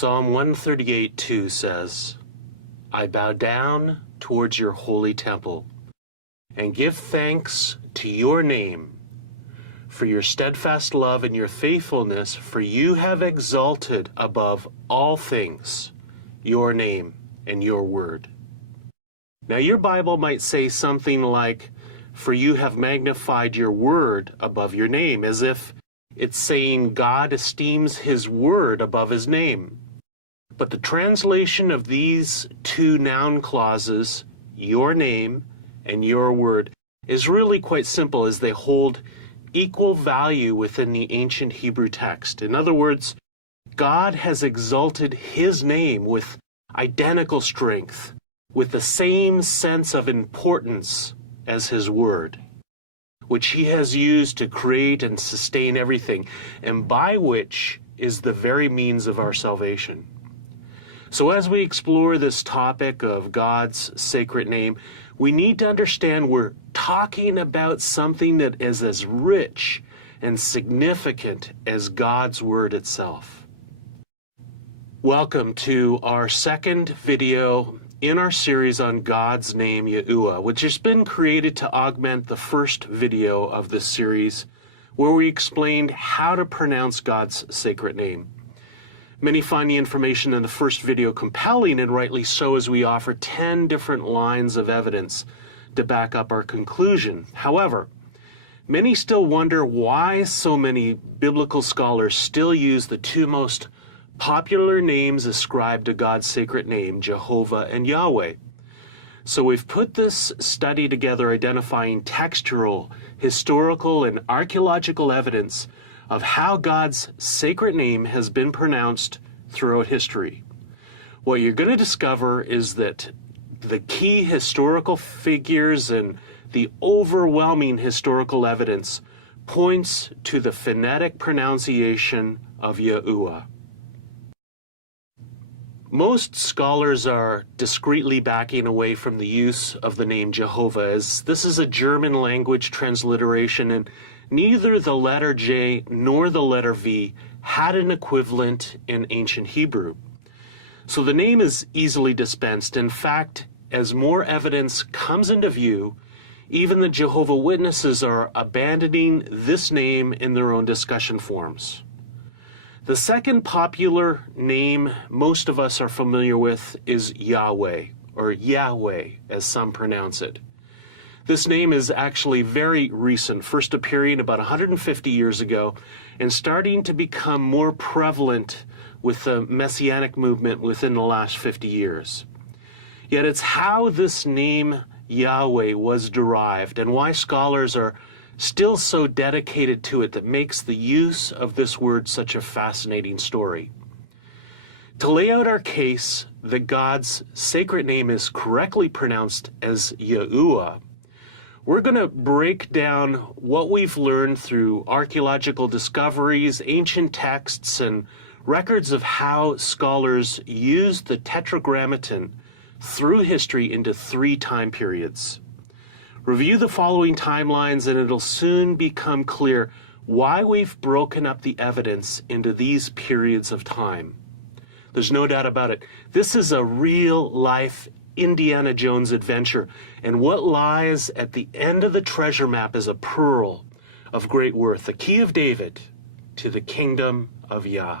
Psalm 138:2 says, I bow down towards your holy temple and give thanks to your name for your steadfast love and your faithfulness, for you have exalted above all things your name and your word. Now your Bible might say something like, for you have magnified your word above your name, as if it's saying God esteems his word above his name. But the translation of these two noun clauses, your name and your word, is really quite simple, as they hold equal value within the ancient Hebrew text. In other words, God has exalted his name with identical strength, with the same sense of importance as his word, which he has used to create and sustain everything, and by which is the very means of our salvation. So as we explore this topic of God's sacred name, we need to understand we're talking about something that is as rich and significant as God's word itself. Welcome to our second video in our series on God's name, Yahuwah, which has been created to augment the first video of this series, where we explained how to pronounce God's sacred name. Many find the information in the first video compelling, and rightly so, as we offer 10 different lines of evidence to back up our conclusion. However, many still wonder why so many biblical scholars still use the two most popular names ascribed to God's sacred name, Jehovah and Yahweh. So we've put this study together identifying textual, historical, and archaeological evidence of how God's sacred name has been pronounced throughout history. What you're going to discover is that the key historical figures and the overwhelming historical evidence points to the phonetic pronunciation of Yahuwah. Most scholars are discreetly backing away from the use of the name Jehovah, as this is a German language transliteration, and neither the letter J nor the letter V had an equivalent in ancient Hebrew. So the name is easily dispensed. In fact, as more evidence comes into view, even the Jehovah Witnesses are abandoning this name in their own discussion forums. The second popular name most of us are familiar with is Yahweh, or Yahweh as some pronounce it. This name is actually very recent, first appearing about 150 years ago and starting to become more prevalent with the Messianic movement within the last 50 years. Yet it's how this name Yahweh was derived and why scholars are still so dedicated to it that makes the use of this word such a fascinating story. To lay out our case that God's sacred name is correctly pronounced as Yahuwah, we're going to break down what we've learned through archaeological discoveries, ancient texts, and records of how scholars used the Tetragrammaton through history into 3 time periods. Review the following timelines and it'll soon become clear why we've broken up the evidence into these periods of time. There's no doubt about it. This is a real-life Indiana Jones adventure, and what lies at the end of the treasure map is a pearl of great worth, the key of David to the kingdom of Yah.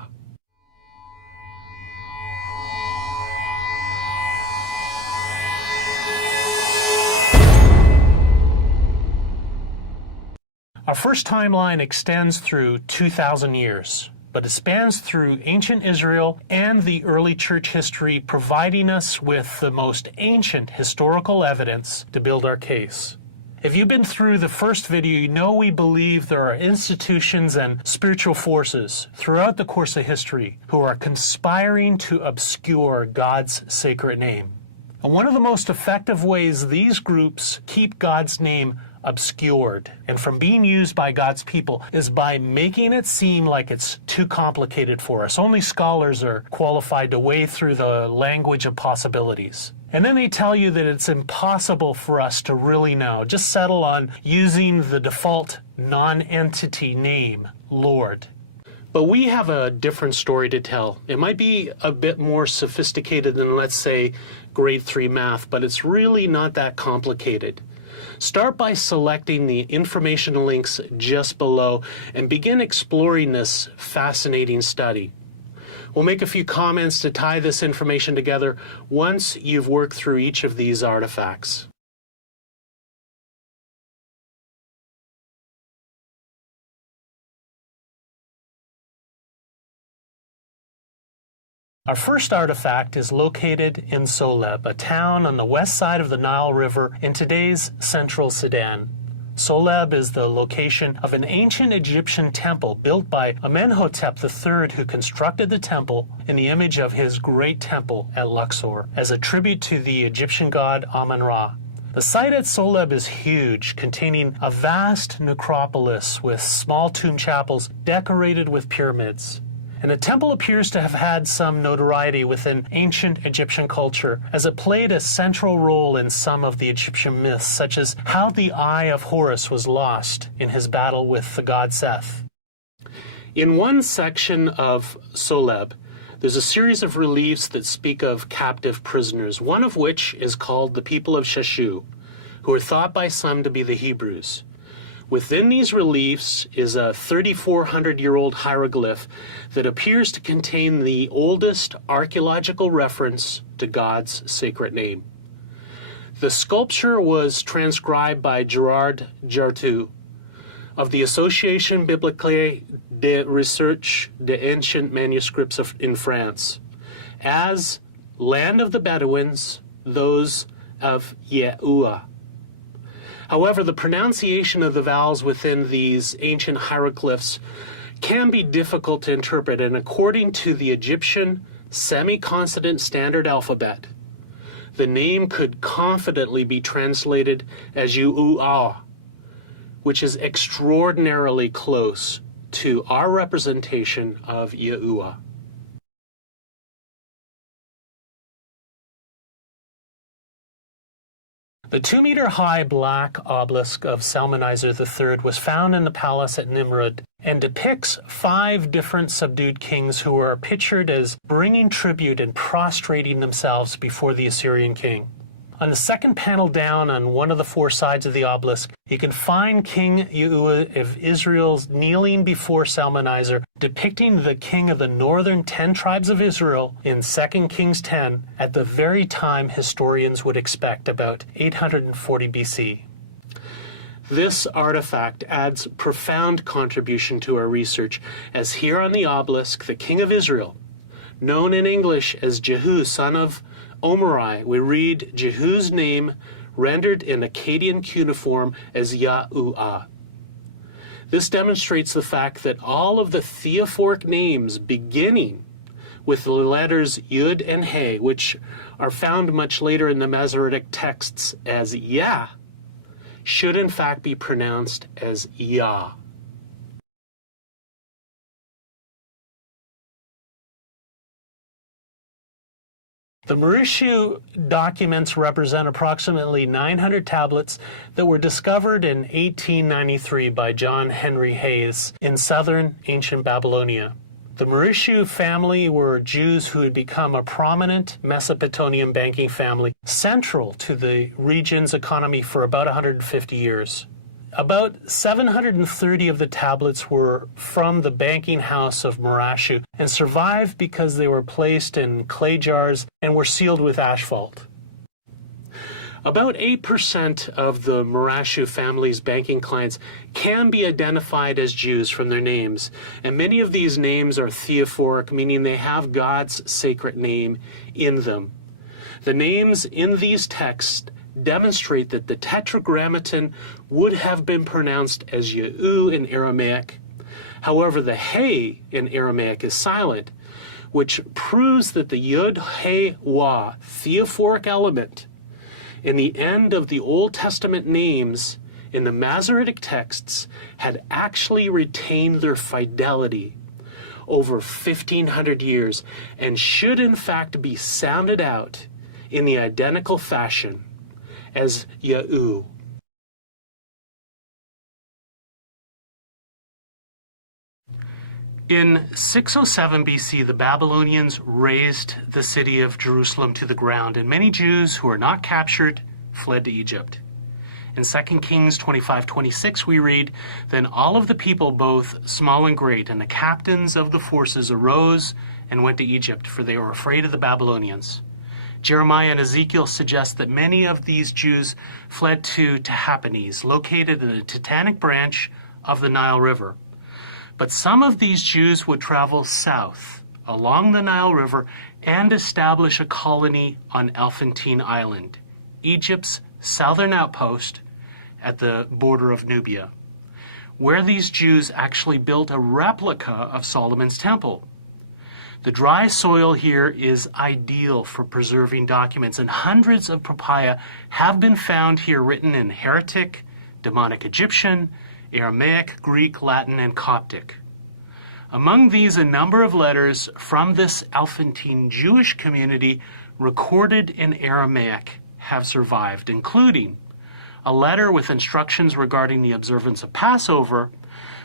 Our first timeline extends through 2,000 years, but it spans through ancient Israel and the early church history, providing us with the most ancient historical evidence to build our case. If you've been through the first video, you know we believe there are institutions and spiritual forces throughout the course of history who are conspiring to obscure God's sacred name. And one of the most effective ways these groups keep God's name obscured and from being used by God's people is by making it seem like it's too complicated for us. Only scholars are qualified to wade through the language of possibilities. And then they tell you that it's impossible for us to really know. Just settle on using the default non-entity name, Lord. But we have a different story to tell. It might be a bit more sophisticated than, let's say, grade 3 math, but it's really not that complicated. Start by selecting the information links just below and begin exploring this fascinating study. We'll make a few comments to tie this information together once you've worked through each of these artifacts. Our first artifact is located in Soleb, a town on the west side of the Nile River in today's central Sudan. Soleb is the location of an ancient Egyptian temple built by Amenhotep III, who constructed the temple in the image of his great temple at Luxor as a tribute to the Egyptian god Amun-Ra. The site at Soleb is huge, containing a vast necropolis with small tomb chapels decorated with pyramids. And the temple appears to have had some notoriety within ancient Egyptian culture, as it played a central role in some of the Egyptian myths, such as how the eye of Horus was lost in his battle with the god Seth. In one section of Soleb, there's a series of reliefs that speak of captive prisoners, one of which is called the people of Sheshu, who are thought by some to be the Hebrews. Within these reliefs is a 3,400-year-old hieroglyph that appears to contain the oldest archaeological reference to God's sacred name. The sculpture was transcribed by Gerard Jartu of the Association Biblique de Recherche des Anciens Manuscripts in France as Land of the Bedouins, those of Yahuwah. However, the pronunciation of the vowels within these ancient hieroglyphs can be difficult to interpret, and according to the Egyptian semi-consonant standard alphabet, the name could confidently be translated as Yahuwah, which is extraordinarily close to our representation of Yahuwah. The 2-meter-high black obelisk of Salmanizer III was found in the palace at Nimrud and depicts 5 different subdued kings who are pictured as bringing tribute and prostrating themselves before the Assyrian king. On the second panel down on one of the 4 sides of the obelisk, you can find King Yahuwah of Israel kneeling before Salmanizer, depicting the king of the northern 10 tribes of Israel in 2 Kings 10 at the very time historians would expect, about 840 BC. This artifact adds profound contribution to our research, as here on the obelisk, the king of Israel, known in English as Jehu, son of Omri, we read Jehu's name rendered in Akkadian cuneiform as Yahuwah. This demonstrates the fact that all of the theophoric names beginning with the letters Yud and He, which are found much later in the Masoretic texts as Yah, should in fact be pronounced as Yah. The Mauritius documents represent approximately 900 tablets that were discovered in 1893 by John Henry Hayes in southern ancient Babylonia. The Mauritius family were Jews who had become a prominent Mesopotamian banking family, central to the region's economy for about 150 years. About 730 of the tablets were from the banking house of Marashu and survived because they were placed in clay jars and were sealed with asphalt. About 8% of the Marashu family's banking clients can be identified as Jews from their names, and many of these names are theophoric, meaning they have God's sacred name in them. The names in these texts demonstrate that the Tetragrammaton would have been pronounced as Yahu in Aramaic. However, the He in Aramaic is silent, which proves that the Yud He Wah theophoric element in the end of the Old Testament names in the Masoretic texts had actually retained their fidelity over 1,500 years and should in fact be sounded out in the identical fashion as Yahu. In 607 BC, the Babylonians razed the city of Jerusalem to the ground, and many Jews who were not captured fled to Egypt. In 2 Kings 25:26 we read, "Then all of the people, both small and great, and the captains of the forces arose and went to Egypt, for they were afraid of the Babylonians." Jeremiah and Ezekiel suggest that many of these Jews fled to Tahpanhes, located in the Teutonic branch of the Nile River. But some of these Jews would travel south along the Nile River and establish a colony on Elephantine Island, Egypt's southern outpost at the border of Nubia, where these Jews actually built a replica of Solomon's temple. The dry soil here is ideal for preserving documents, and hundreds of papaya have been found here written in Heretic, Demonic Egyptian, Aramaic, Greek, Latin, and Coptic. Among these, a number of letters from this Elephantine Jewish community recorded in Aramaic have survived, including a letter with instructions regarding the observance of Passover,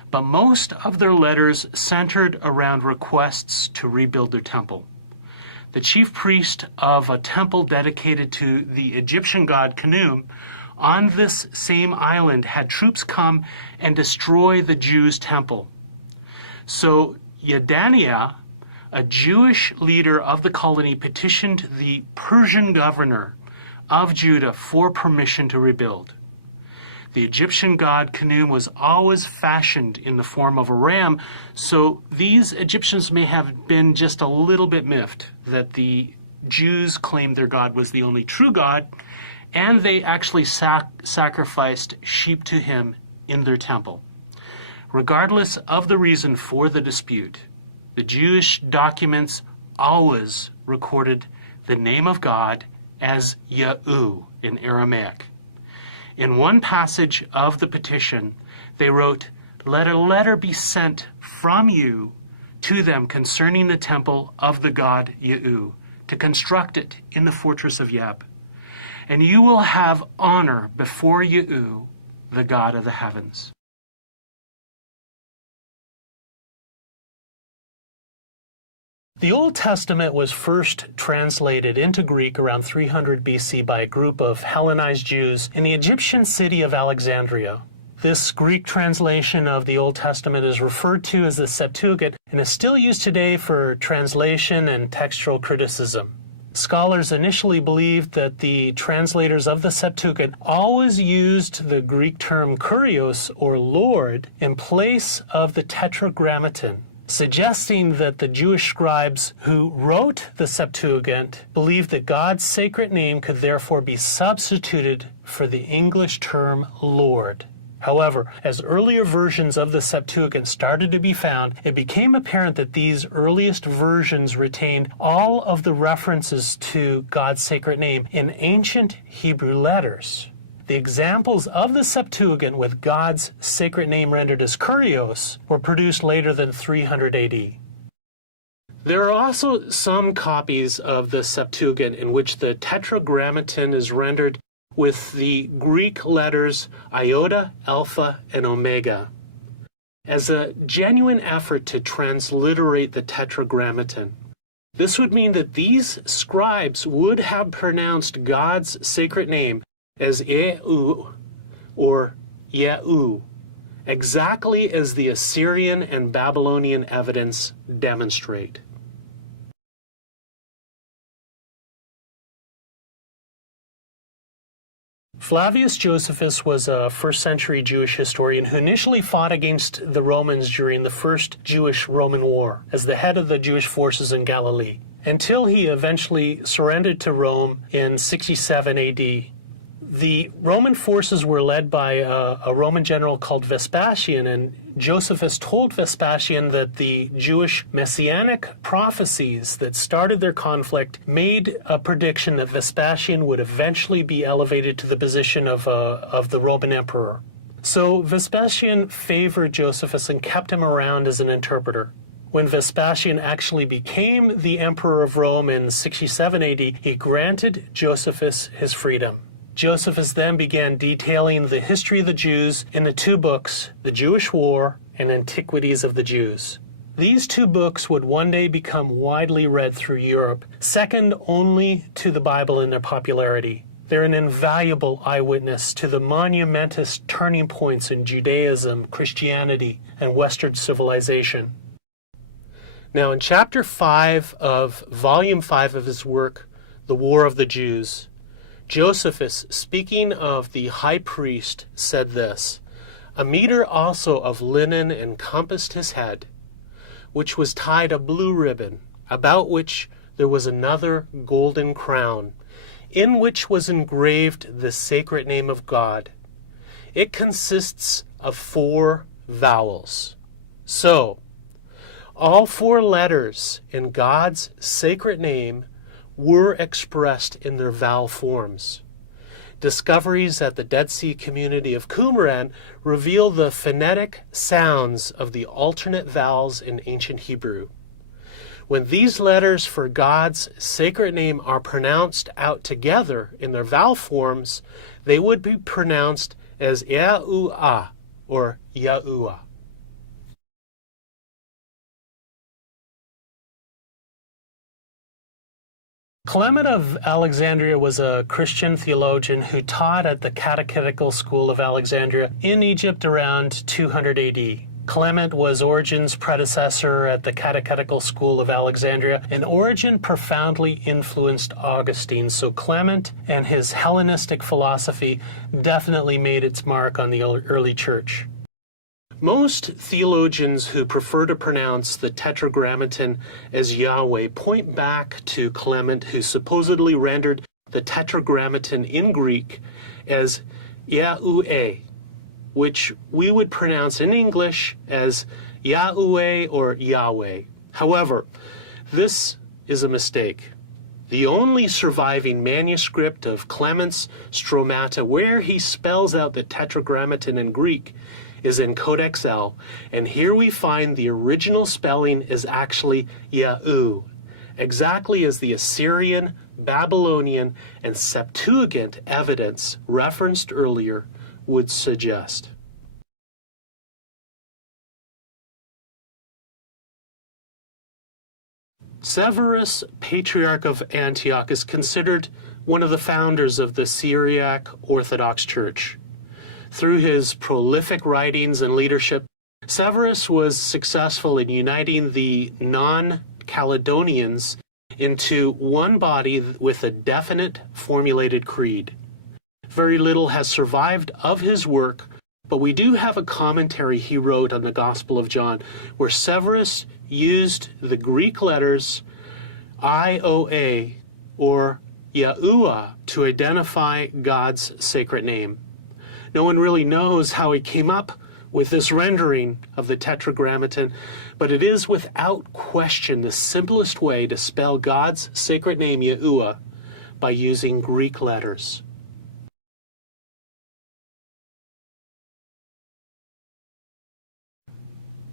but most of their letters centered around requests to rebuild their temple. The chief priest of a temple dedicated to the Egyptian god Khnum on this same island had troops come and destroy the Jews' temple. So Yedaniah, a Jewish leader of the colony, petitioned the Persian governor of Judah for permission to rebuild. The Egyptian god Khnum was always fashioned in the form of a ram, so these Egyptians may have been just a little bit miffed that the Jews claimed their god was the only true God, and they actually sacrificed sheep to him in their temple. Regardless of the reason for the dispute, the Jewish documents always recorded the name of God as Yahu in Aramaic. In one passage of the petition, they wrote, "Let a letter be sent from you to them concerning the temple of the god Yahu, to construct it in the fortress of Yeb. And you will have honor before Yahu, the God of the heavens." The Old Testament was first translated into Greek around 300 BC by a group of Hellenized Jews in the Egyptian city of Alexandria. This Greek translation of the Old Testament is referred to as the Septuagint and is still used today for translation and textual criticism. Scholars initially believed that the translators of the Septuagint always used the Greek term kurios, or Lord, in place of the Tetragrammaton, suggesting that the Jewish scribes who wrote the Septuagint believed that God's sacred name could therefore be substituted for the English term Lord. However, as earlier versions of the Septuagint started to be found, it became apparent that these earliest versions retained all of the references to God's sacred name in ancient Hebrew letters. The examples of the Septuagint with God's sacred name rendered as kurios were produced later than 300 AD. There are also some copies of the Septuagint in which the Tetragrammaton is rendered with the Greek letters iota, alpha, and omega. As a genuine effort to transliterate the Tetragrammaton, this would mean that these scribes would have pronounced God's sacred name as Ehu or Yahu, exactly as the Assyrian and Babylonian evidence demonstrate. Flavius Josephus was a first-century Jewish historian who initially fought against the Romans during the First Jewish-Roman War as the head of the Jewish forces in Galilee, until he eventually surrendered to Rome in 67 AD. The Roman forces were led by a Roman general called Vespasian, and Josephus told Vespasian that the Jewish messianic prophecies that started their conflict made a prediction that Vespasian would eventually be elevated to the position of the Roman emperor. So Vespasian favored Josephus and kept him around as an interpreter. When Vespasian actually became the emperor of Rome in 67 AD, he granted Josephus his freedom. Josephus then began detailing the history of the Jews in the two books, The Jewish War and Antiquities of the Jews. These two books would one day become widely read through Europe, second only to the Bible in their popularity. They're an invaluable eyewitness to the monumentous turning points in Judaism, Christianity, and Western civilization. Now, in Chapter 5 of Volume 5 of his work, The War of the Jews, Josephus, speaking of the high priest, said this, "A mitre also of linen encompassed his head, which was tied a blue ribbon, about which there was another golden crown, in which was engraved the sacred name of God. It consists of 4 vowels. So, all 4 letters in God's sacred name were expressed in their vowel forms. Discoveries at the Dead Sea community of Qumran reveal the phonetic sounds of the alternate vowels in ancient Hebrew. When these letters for God's sacred name are pronounced out together in their vowel forms, they would be pronounced as Yahuwah or Yahuwah. Clement of Alexandria was a Christian theologian who taught at the Catechetical School of Alexandria in Egypt around 200 AD. Clement was Origen's predecessor at the Catechetical School of Alexandria, and Origen profoundly influenced Augustine, so Clement and his Hellenistic philosophy definitely made its mark on the early church. Most theologians who prefer to pronounce the Tetragrammaton as Yahweh point back to Clement, who supposedly rendered the Tetragrammaton in Greek as Yahuwah, which we would pronounce in English as Yahuwah or Yahweh. However, this is a mistake. The only surviving manuscript of Clement's Stromata where he spells out the Tetragrammaton in Greek is in Codex L, and here we find the original spelling is actually Yahu, exactly as the Assyrian, Babylonian, and Septuagint evidence referenced earlier would suggest. Severus, Patriarch of Antioch, is considered one of the founders of the Syriac Orthodox Church. Through his prolific writings and leadership, Severus was successful in uniting the non-Caledonians into one body with a definite formulated creed. Very little has survived of his work, but we do have a commentary he wrote on the Gospel of John, where Severus used the Greek letters IOA or Yahuwah to identify God's sacred name. No one really knows how he came up with this rendering of the Tetragrammaton, but it is without question the simplest way to spell God's sacred name Yahuwah by using Greek letters.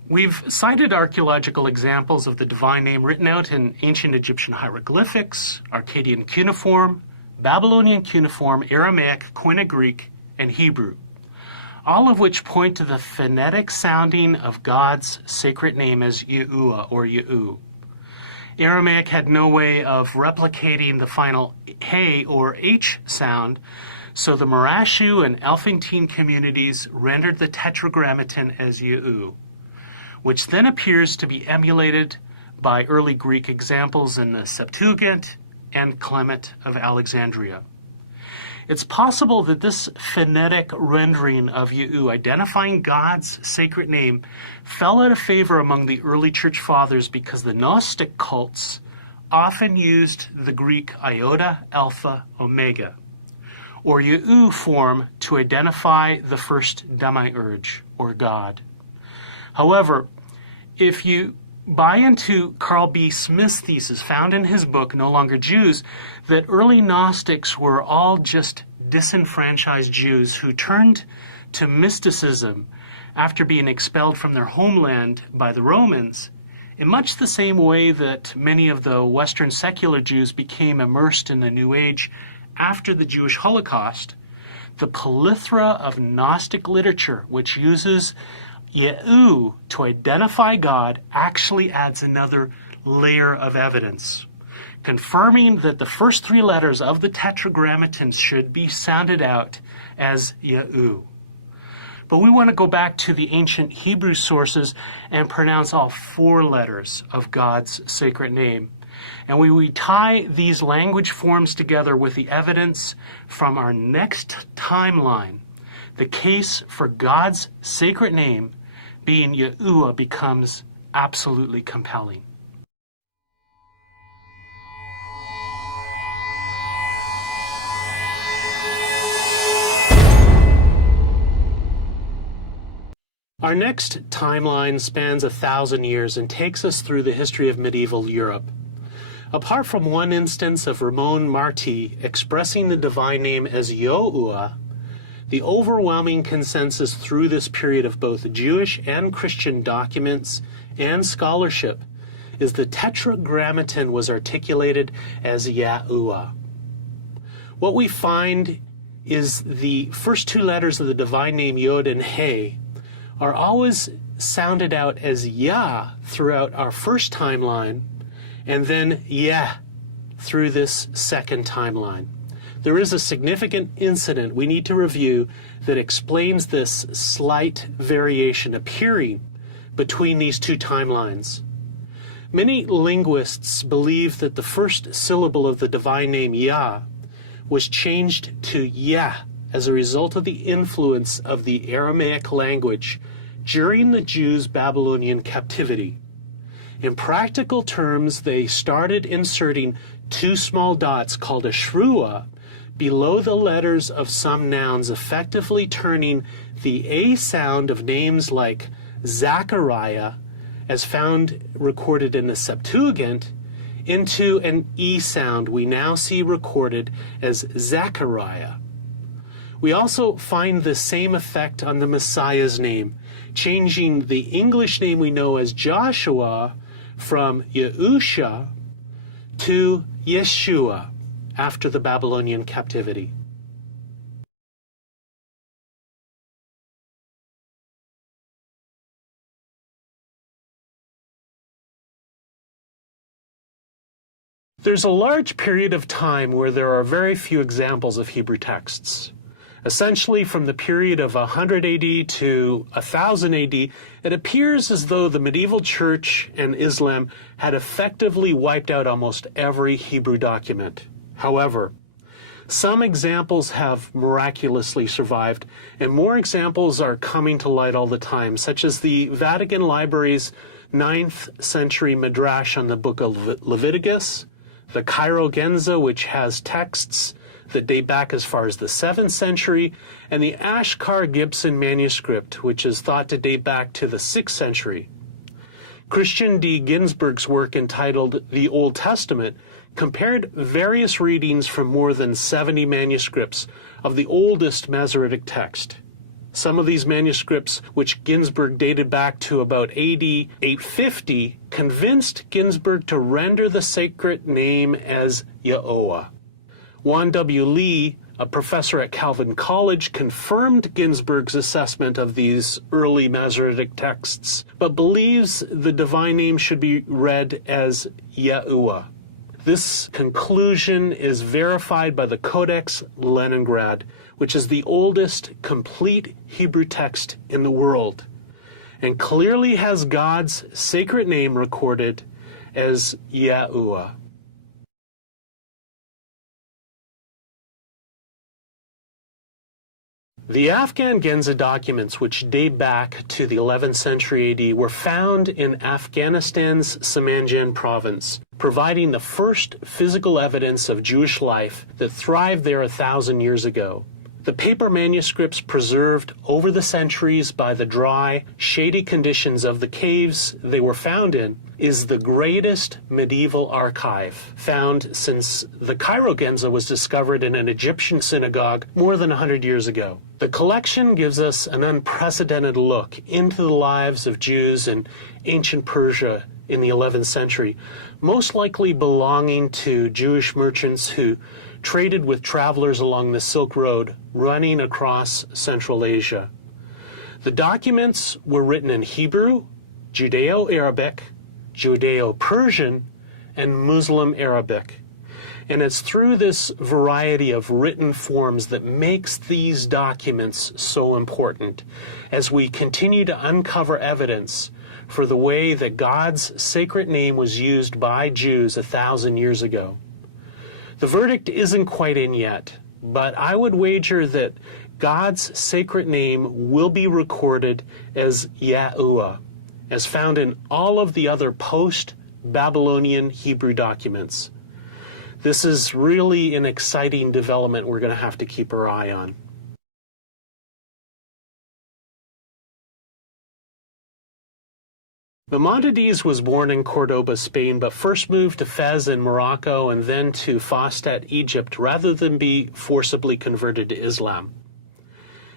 We've cited archaeological examples of the divine name written out in ancient Egyptian hieroglyphics, Akkadian cuneiform, Babylonian cuneiform, Aramaic, Koine Greek, and Hebrew, all of which point to the phonetic sounding of God's sacred name as Yahuwah or Yahu. Aramaic had no way of replicating the final He or H sound, so the Marashu and Elephantine communities rendered the Tetragrammaton as Yahu, which then appears to be emulated by early Greek examples in the Septuagint and Clement of Alexandria. It's possible that this phonetic rendering of Yahu, identifying God's sacred name, fell out of favor among the early church fathers because the Gnostic cults often used the Greek iota, alpha, omega, or Yahu form to identify the first demiurge, or God. However, if you buy into Carl B. Smith's thesis, found in his book, No Longer Jews, that early Gnostics were all just disenfranchised Jews who turned to mysticism after being expelled from their homeland by the Romans, in much the same way that many of the Western secular Jews became immersed in the New Age after the Jewish Holocaust, the plethora of Gnostic literature, which uses Ye'u, to identify God, actually adds another layer of evidence, confirming that the first three letters of the Tetragrammaton should be sounded out as Ye'u. But we want to go back to the ancient Hebrew sources and pronounce all four letters of God's sacred name. And we tie these language forms together with the evidence from our next timeline. The case for God's sacred name being Yahuwah becomes absolutely compelling. Our next timeline spans 1,000 years and takes us through the history of medieval Europe. Apart from one instance of Ramon Martí expressing the divine name as Yahuwah, the overwhelming consensus through this period of both Jewish and Christian documents and scholarship is the Tetragrammaton was articulated as Yahuwah. What we find is the first two letters of the divine name Yod and He are always sounded out as Yah throughout our first timeline, and then Yeh through this second timeline. There is a significant incident we need to review that explains this slight variation appearing between these two timelines. Many linguists believe that the first syllable of the divine name Yah was changed to Yeh as a result of the influence of the Aramaic language during the Jews' Babylonian captivity. In practical terms, they started inserting two small dots called a shrua below the letters of some nouns, effectively turning the A sound of names like Zachariah, as found recorded in the Septuagint, into an E sound we now see recorded as Zechariah. We also find the same effect on the Messiah's name, changing the English name we know as Joshua from Yahusha to Yeshua after the Babylonian captivity. There's a large period of time where there are very few examples of Hebrew texts. Essentially, from the period of 100 AD to 1000 AD, it appears as though the medieval church and Islam had effectively wiped out almost every Hebrew document. However, some examples have miraculously survived, and more examples are coming to light all the time, such as the Vatican Library's 9th century Midrash on the book of Leviticus, the Cairo Genza, which has texts that date back as far as the 7th century, and the Ashkar Gibson manuscript, which is thought to date back to the 6th century. Christian D. Ginsburg's work entitled The Old Testament compared various readings from more than 70 manuscripts of the oldest Masoretic text. Some of these manuscripts, which Ginsburg dated back to about AD 850, convinced Ginsburg to render the sacred name as Yahuwah. Juan W. Lee, a professor at Calvin College, confirmed Ginsburg's assessment of these early Masoretic texts, but believes the divine name should be read as Yahuwah. This conclusion is verified by the Codex Leningrad, which is the oldest complete Hebrew text in the world, and clearly has God's sacred name recorded as Yahuwah. The Afghan Genza documents, which date back to the 11th century AD, were found in Afghanistan's Samanjin province, providing the first physical evidence of Jewish life that thrived there 1,000 years ago. The paper manuscripts preserved over the centuries by the dry, shady conditions of the caves they were found in is the greatest medieval archive found since the Cairo Genza was discovered in an Egyptian synagogue more than 100 years ago. The collection gives us an unprecedented look into the lives of Jews in ancient Persia in the 11th century, most likely belonging to Jewish merchants who traded with travelers along the Silk Road running across Central Asia. The documents were written in Hebrew, Judeo-Arabic, Judeo-Persian, and Muslim Arabic. And it's through this variety of written forms that makes these documents so important as we continue to uncover evidence for the way that God's sacred name was used by Jews 1,000 years ago. The verdict isn't quite in yet, but I would wager that God's sacred name will be recorded as Yahuwah, as found in all of the other post-Babylonian Hebrew documents. This is really an exciting development we're going to have to keep our eye on. Maimonides was born in Cordoba, Spain, but first moved to Fez in Morocco and then to Fustat, Egypt, rather than be forcibly converted to Islam.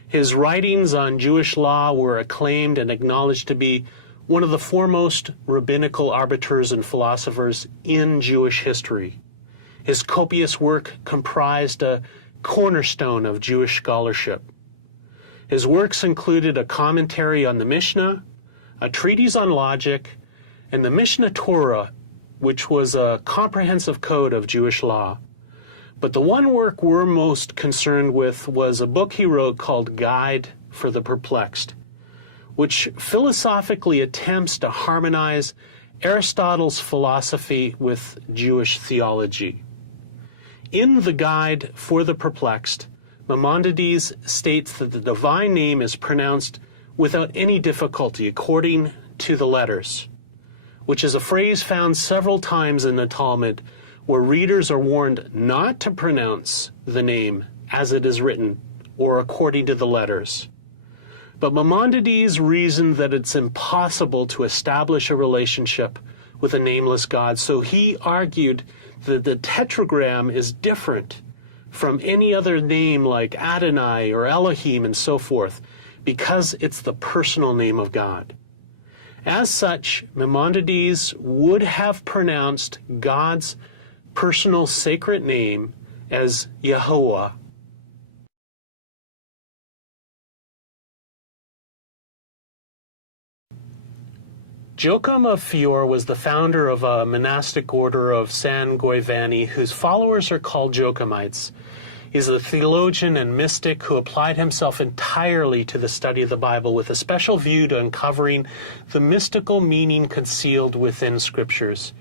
His writings on Jewish law were acclaimed and acknowledged to be one of the foremost rabbinical arbiters and philosophers in Jewish history. His copious work comprised a cornerstone of Jewish scholarship. His works included a commentary on the Mishnah, a treatise on logic, and the Mishnah Torah, which was a comprehensive code of Jewish law. But the one work we're most concerned with was a book he wrote called Guide for the Perplexed, which philosophically attempts to harmonize Aristotle's philosophy with Jewish theology. In the Guide for the Perplexed, Maimonides states that the divine name is pronounced without any difficulty according to the letters, which is a phrase found several times in the Talmud where readers are warned not to pronounce the name as it is written or according to the letters. But Maimonides reasoned that it's impossible to establish a relationship with a nameless God, so he argued that the tetragram is different from any other name like Adonai or Elohim and so forth, because it's the personal name of God. As such, Maimonides would have pronounced God's personal sacred name as Yahuwah. Joachim of Fior was the founder of a monastic order of San Giovanni, whose followers are called Joachimites. He's a theologian and mystic who applied himself entirely to the study of the Bible with a special view to uncovering the mystical meaning concealed within scriptures.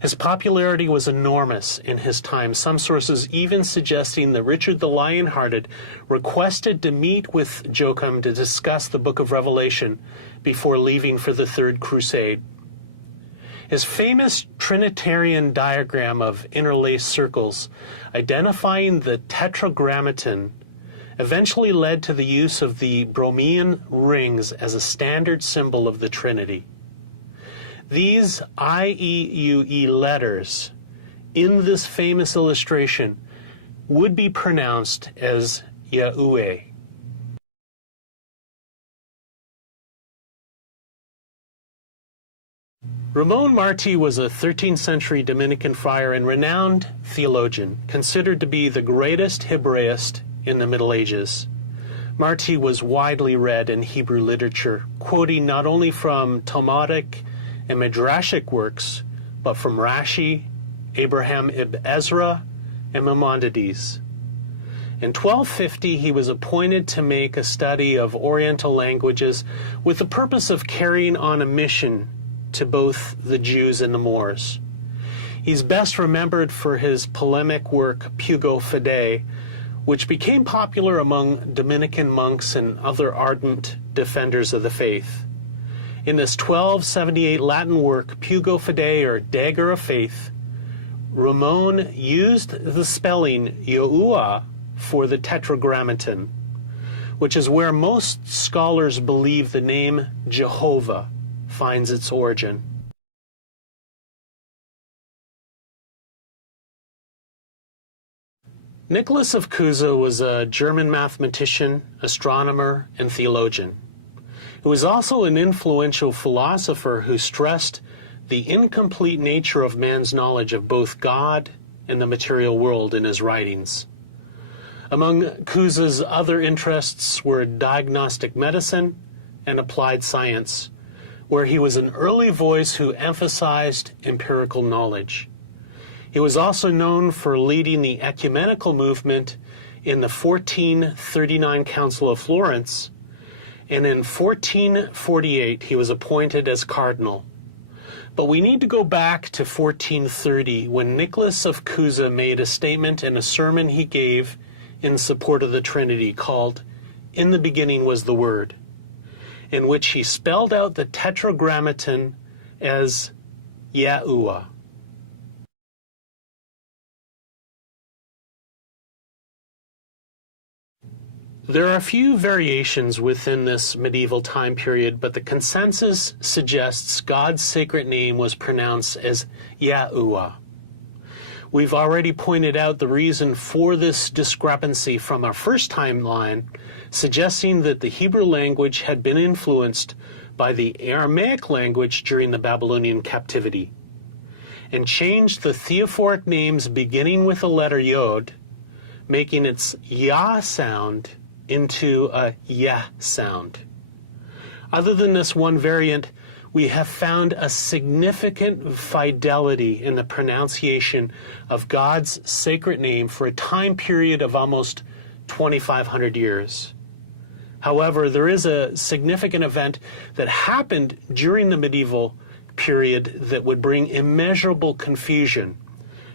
His popularity was enormous in his time, some sources even suggesting that Richard the Lionhearted requested to meet with Joachim to discuss the book of Revelation before leaving for the Third Crusade. His famous Trinitarian diagram of interlaced circles identifying the Tetragrammaton eventually led to the use of the Bromian rings as a standard symbol of the Trinity. These I-E-U-E letters in this famous illustration would be pronounced as Yahuwah. Ramon Martí was a 13th century Dominican friar and renowned theologian, considered to be the greatest Hebraist in the Middle Ages. Martí was widely read in Hebrew literature, quoting not only from Talmudic and Midrashic works, but from Rashi, Abraham ibn Ezra, and Maimonides. In 1250, he was appointed to make a study of Oriental languages with the purpose of carrying on a mission to both the Jews and the Moors. He's best remembered for his polemic work Pugo Fidei, which became popular among Dominican monks and other ardent defenders of the faith. In this 1278 Latin work, Pugo Fidei, or Dagger of Faith, Ramon used the spelling Yahuwah for the Tetragrammaton, which is where most scholars believe the name Jehovah finds its origin. Nicholas of Cusa was a German mathematician, astronomer, and theologian. He was also an influential philosopher who stressed the incomplete nature of man's knowledge of both God and the material world in his writings. Among Cusa's other interests were diagnostic medicine, and applied science, where he was an early voice who emphasized empirical knowledge. He was also known for leading the ecumenical movement in the 1439 Council of Florence, and in 1448 he was appointed as cardinal. But we need to go back to 1430, when Nicholas of Cusa made a statement in a sermon he gave in support of the Trinity called "In the Beginning Was the Word," in which he spelled out the Tetragrammaton as Yahuwah. There are a few variations within this medieval time period, but the consensus suggests God's sacred name was pronounced as Yahuwah. We've already pointed out the reason for this discrepancy from our first timeline, suggesting that the Hebrew language had been influenced by the Aramaic language during the Babylonian captivity, and changed the theophoric names beginning with the letter Yod, making its Yah sound into a Yeh sound. Other than this one variant, we have found a significant fidelity in the pronunciation of God's sacred name for a time period of almost 2,500 years. However, there is a significant event that happened during the medieval period that would bring immeasurable confusion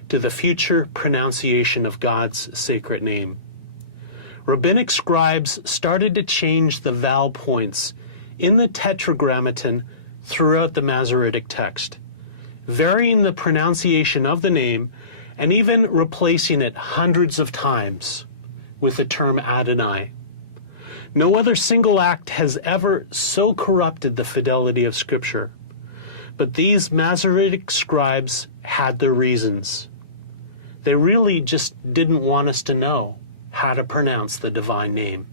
to the future pronunciation of God's sacred name. Rabbinic scribes started to change the vowel points in the Tetragrammaton throughout the Masoretic text, varying the pronunciation of the name and even replacing it hundreds of times with the term Adonai. No other single act has ever so corrupted the fidelity of Scripture, but these Masoretic scribes had their reasons. They really just didn't want us to know how to pronounce the divine name.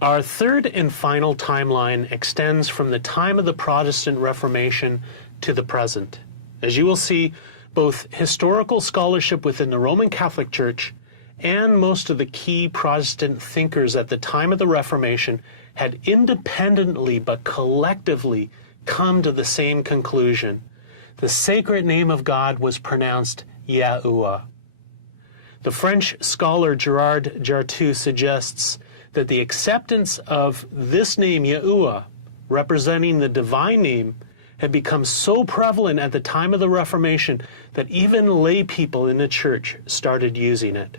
Our third and final timeline extends from the time of the Protestant Reformation to the present. As you will see, both historical scholarship within the Roman Catholic Church and most of the key Protestant thinkers at the time of the Reformation had independently but collectively come to the same conclusion. The sacred name of God was pronounced Yahuwah. The French scholar Gerard Jartou suggests that the acceptance of this name Yahuwah, representing the divine name, had become so prevalent at the time of the Reformation that even lay people in the church started using it.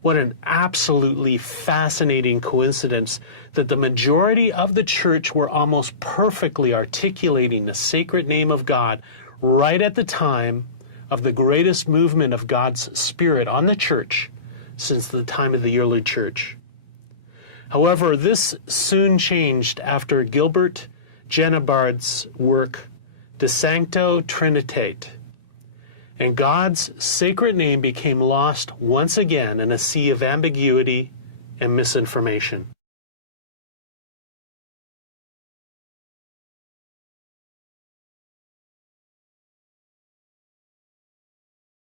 What an absolutely fascinating coincidence that the majority of the church were almost perfectly articulating the sacred name of God right at the time of the greatest movement of God's Spirit on the church since the time of the early church. However, this soon changed after Gilbert Genabard's work, De Sancto Trinitate, and God's sacred name became lost once again in a sea of ambiguity and misinformation.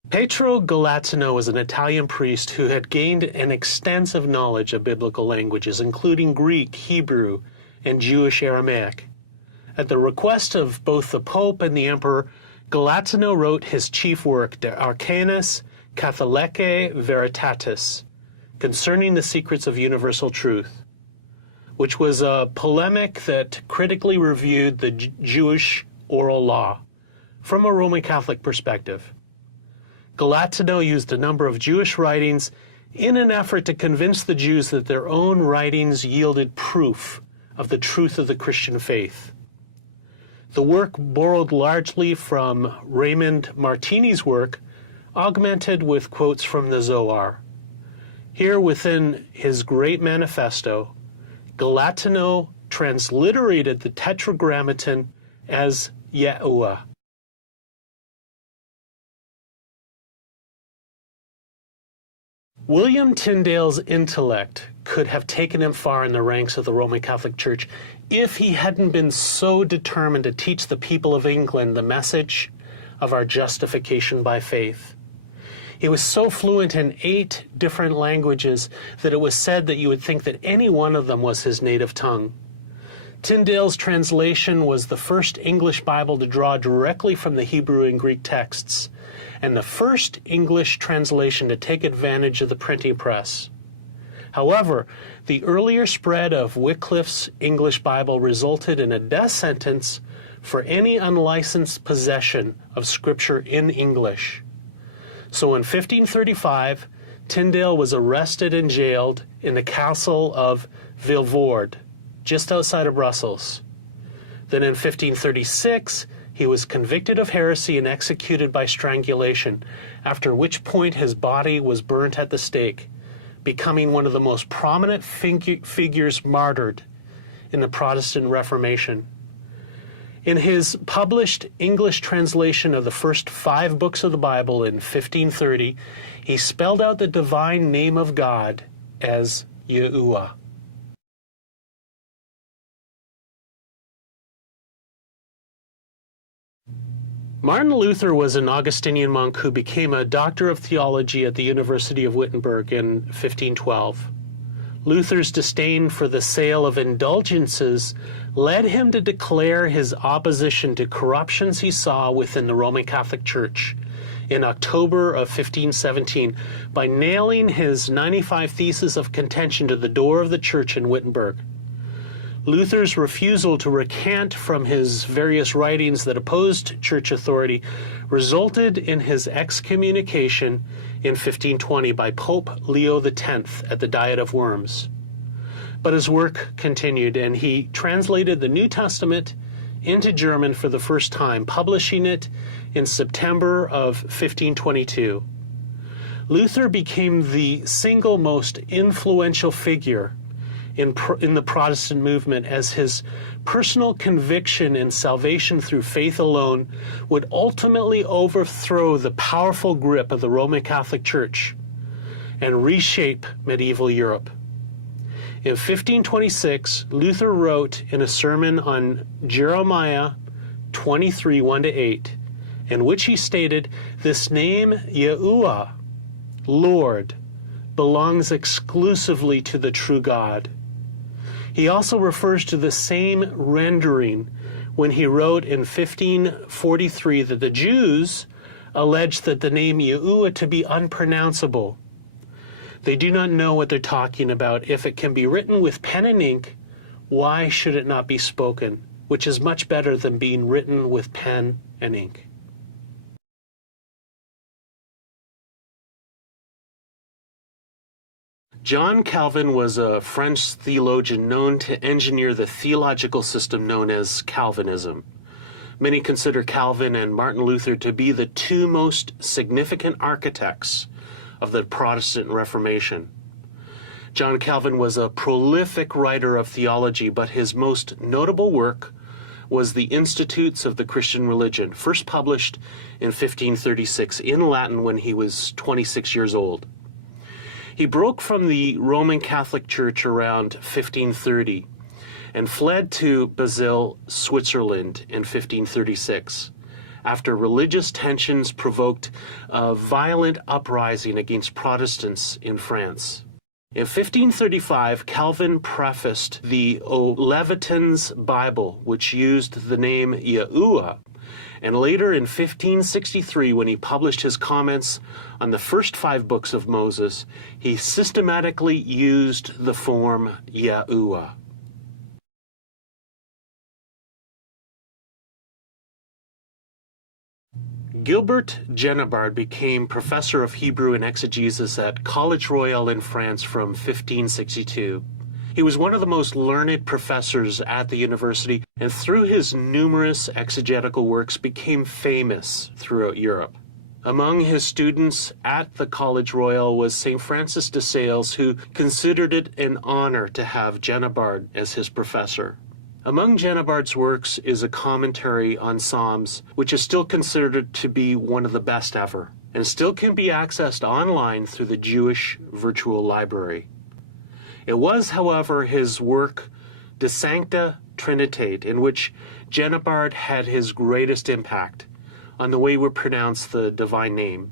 Pietro Galazzino was an Italian priest who had gained an extensive knowledge of biblical languages, including Greek, Hebrew, and Jewish Aramaic. At the request of both the Pope and the Emperor, Galazzino wrote his chief work, De Arcanis Catholicae Veritatis, concerning the secrets of universal truth, which was a polemic that critically reviewed the Jewish oral law from a Roman Catholic perspective. Galazzino used a number of Jewish writings in an effort to convince the Jews that their own writings yielded proof of the truth of the Christian faith. The work borrowed largely from Raymond Martini's work, augmented with quotes from the Zohar. Here within his great manifesto, Galazzino transliterated the Tetragrammaton as Yahuwah. William Tyndale's intellect could have taken him far in the ranks of the Roman Catholic Church if he hadn't been so determined to teach the people of England the message of our justification by faith. He was so fluent in 8 different languages that it was said that you would think that any one of them was his native tongue. Tyndale's translation was the first English Bible to draw directly from the Hebrew and Greek texts, and the first English translation to take advantage of the printing press. However, the earlier spread of Wycliffe's English Bible resulted in a death sentence for any unlicensed possession of Scripture in English. So in 1535, Tyndale was arrested and jailed in the castle of Vilvoorde, just outside of Brussels. Then in 1536, he was convicted of heresy and executed by strangulation, after which point his body was burnt at the stake, becoming one of the most prominent figures martyred in the Protestant Reformation. In his published English translation of the first 5 books of the Bible in 1530, he spelled out the divine name of God as Yahuwah. Martin Luther was an Augustinian monk who became a doctor of theology at the University of Wittenberg in 1512. Luther's disdain for the sale of indulgences led him to declare his opposition to corruptions he saw within the Roman Catholic Church in October of 1517 by nailing his 95 Theses of Contention to the door of the church in Wittenberg. Luther's refusal to recant from his various writings that opposed church authority resulted in his excommunication in 1520 by Pope Leo X at the Diet of Worms. But his work continued, and he translated the New Testament into German for the first time, publishing it in September of 1522. Luther became the single most influential figure in the Protestant movement, as his personal conviction in salvation through faith alone would ultimately overthrow the powerful grip of the Roman Catholic Church and reshape medieval Europe. In 1526, Luther wrote in a sermon on Jeremiah 23, 1-8, in which he stated, "This name, Yahuwah, Lord, belongs exclusively to the true God." He also refers to the same rendering when he wrote in 1543 that the Jews alleged that the name Yahuwah to be unpronounceable. They do not know what they're talking about. If it can be written with pen and ink, why should it not be spoken? Which is much better than being written with pen and ink. John Calvin was a French theologian known to engineer the theological system known as Calvinism. Many consider Calvin and Martin Luther to be the 2 most significant architects of the Protestant Reformation. John Calvin was a prolific writer of theology, but his most notable work was the Institutes of the Christian Religion, first published in 1536 in Latin when he was 26 years old. He broke from the Roman Catholic Church around 1530 and fled to Basel, Switzerland in 1536 after religious tensions provoked a violent uprising against Protestants in France. In 1535, Calvin prefaced the O'Leviton's Bible, which used the name Yahuwah, and later in 1563, when he published his comments on the first 5 books of Moses, he systematically used the form Yahuwah. Gilbert Genabard became professor of Hebrew and exegesis at College Royal in France from 1562. He was one of the most learned professors at the university, and through his numerous exegetical works became famous throughout Europe. Among his students at the College Royal was St. Francis de Sales, who considered it an honor to have Genabard as his professor. Among Genabard's works is a commentary on Psalms, which is still considered to be one of the best ever, and still can be accessed online through the Jewish Virtual Library. It was, however, his work De Sancta Trinitate, in which Genebard had his greatest impact on the way we pronounce the divine name.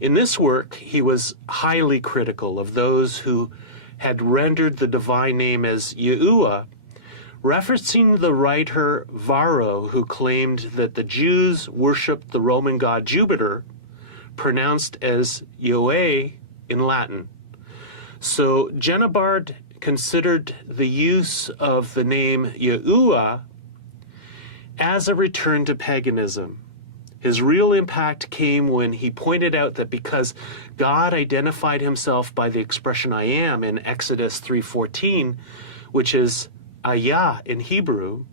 In this work, he was highly critical of those who had rendered the divine name as Yahuwah, referencing the writer Varro, who claimed that the Jews worshipped the Roman god Jupiter, pronounced as Yahweh in Latin. So Genebard considered the use of the name Yahuwah as a return to paganism. His real impact came when he pointed out that because God identified himself by the expression I am in Exodus 3:14, which is Ayah in Hebrew,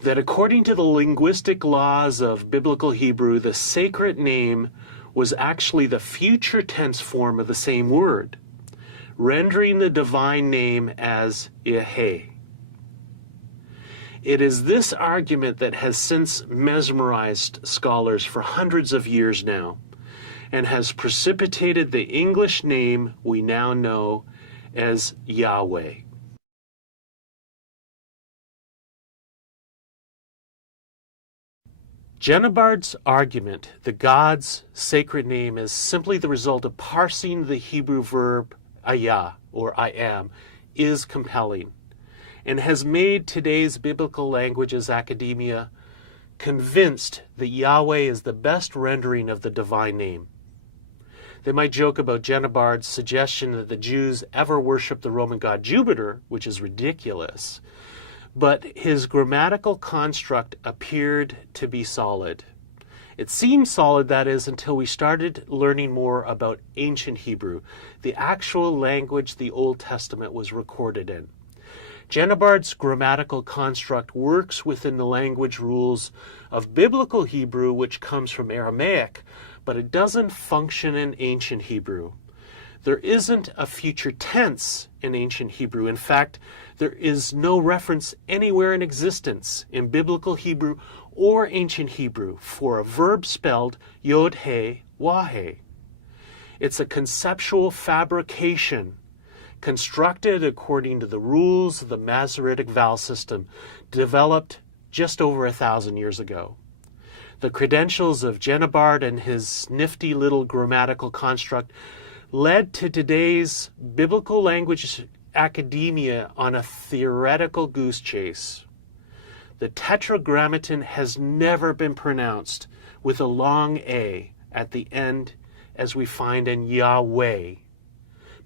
that according to the linguistic laws of biblical Hebrew, the sacred name was actually the future tense form of the same word, rendering the divine name as Yaheh. It is this argument that has since mesmerized scholars for hundreds of years now, and has precipitated the English name we now know as Yahweh. Genebard's argument that God's sacred name is simply the result of parsing the Hebrew verb ayah, or I am, is compelling, and has made today's biblical languages academia convinced that Yahweh is the best rendering of the divine name. They might joke about Genebard's suggestion that the Jews ever worshiped the Roman god Jupiter, which is ridiculous, but his grammatical construct appeared to be solid. It seemed solid, that is, until we started learning more about ancient Hebrew, the actual language the Old Testament was recorded in. Genebard's grammatical construct works within the language rules of biblical Hebrew, which comes from Aramaic, but it doesn't function in ancient Hebrew. There isn't a future tense in ancient Hebrew. In fact, there is no reference anywhere in existence in biblical Hebrew or ancient Hebrew for a verb spelled Yod-He, Wah-He. It's a conceptual fabrication constructed according to the rules of the Masoretic vowel system, developed just over 1,000 years ago. The credentials of Genebard and his nifty little grammatical construct led to today's biblical language academia on a theoretical goose chase. The Tetragrammaton has never been pronounced with a long A at the end, as we find in Yahweh,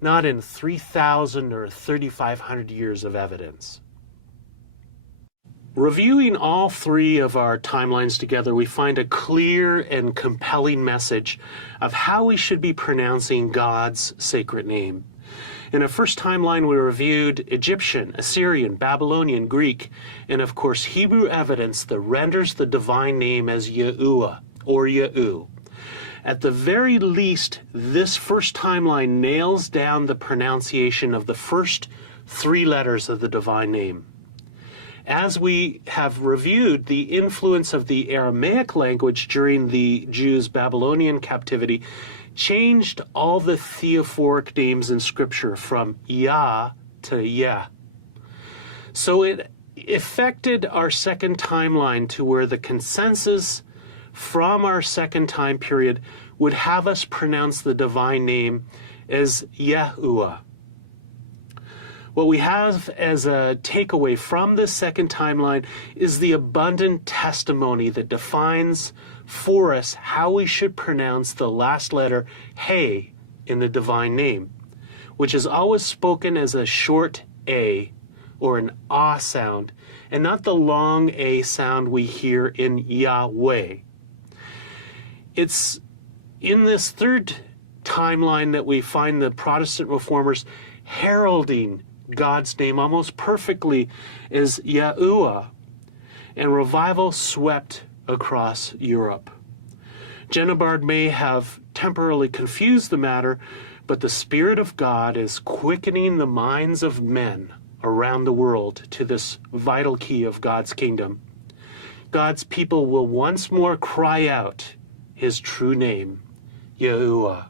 not in 3,000 or 3,500 years of evidence. Reviewing all three of our timelines together, we find a clear and compelling message of how we should be pronouncing God's sacred name. In a first timeline, we reviewed Egyptian, Assyrian, Babylonian, Greek, and of course Hebrew evidence that renders the divine name as Yahuwah or Yahu. At the very least, this first timeline nails down the pronunciation of the first three letters of the divine name. As we have reviewed, the influence of the Aramaic language during the Jews' Babylonian captivity changed all the theophoric names in Scripture from Yah to Yeh. So it affected our second timeline to where the consensus from our second time period would have us pronounce the divine name as Yahuwah. What we have as a takeaway from this second timeline is the abundant testimony that defines for us how we should pronounce the last letter He in the divine name, which is always spoken as a short A or an Ah sound, and not the long A sound we hear in Yahweh. It's in this third timeline that we find the Protestant reformers heralding God's name almost perfectly as Yahuwah, and revival swept across Europe. Genebard may have temporarily confused the matter, but the Spirit of God is quickening the minds of men around the world to this vital key of God's kingdom. God's people will once more cry out His true name, Yahuwah.